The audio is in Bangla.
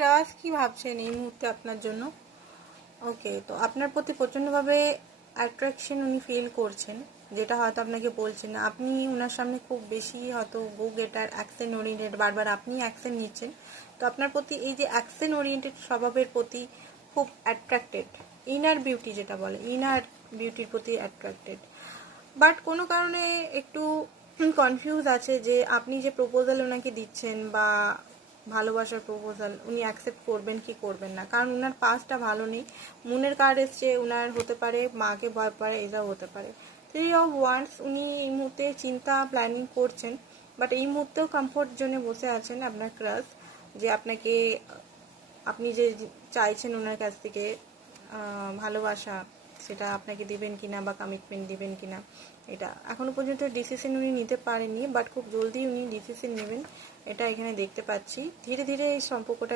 ক্রাশ কি ভাবছেন এই মুহূর্তে আপনার জন্য? ওকে, তো আপনার প্রতি প্রচণ্ডভাবে অ্যাট্রাকশন উনি ফিল করছেন, যেটা হয়তো আপনাকে বলছেন না। আপনি ওনার সামনে খুব বেশি হয়তো গো গেটার, অ্যাকশন ওরিয়েন্টেড, বারবার আপনি অ্যাকশন নিচ্ছেন। তো আপনার প্রতি এই যে অ্যাকশন ওরিয়েন্টেড স্বভাবের প্রতি খুব অ্যাট্রাক্টেড, ইনার বিউটি যেটা বলে, ইনার বিউটির প্রতি অ্যাট্রাক্টেড। বাট কোনো কারণে একটু কনফিউজ আছে যে আপনি যে প্রপোজাল ওনাকে দিচ্ছেন বা ভালোবাসার প্রপোজাল, উনি অ্যাকসেপ্ট করবেন কি করবেন না। কারণ ওনার পাসটা ভালো নেই। মুনের কার্ড এসছে, ওনার হতে পারে মাকে ভয় পারে, এটাও হতে পারে। 3 of Wands, উনি এই মুহূর্তে চিন্তা প্ল্যানিং করছেন, বাট এই মুহূর্তেও কমফোর্ট জোনে বসে আছেন আপনার ক্রাশ, যে আপনাকে, আপনি যে চাইছেন ওনার কাছ থেকে ভালোবাসা, সেটা আপনাকে দিবেন কিনা বা কমিটমেন্ট দিবেন কিনা, এটা এখনো পর্যন্ত ডিসিশন উনি নিতে পারেননি, বাট খুব জলদি উনি ডিসিশন নেবেন, এটা এখানে দেখতে পাচ্ছি। ধীরে ধীরে এই সম্পর্কটা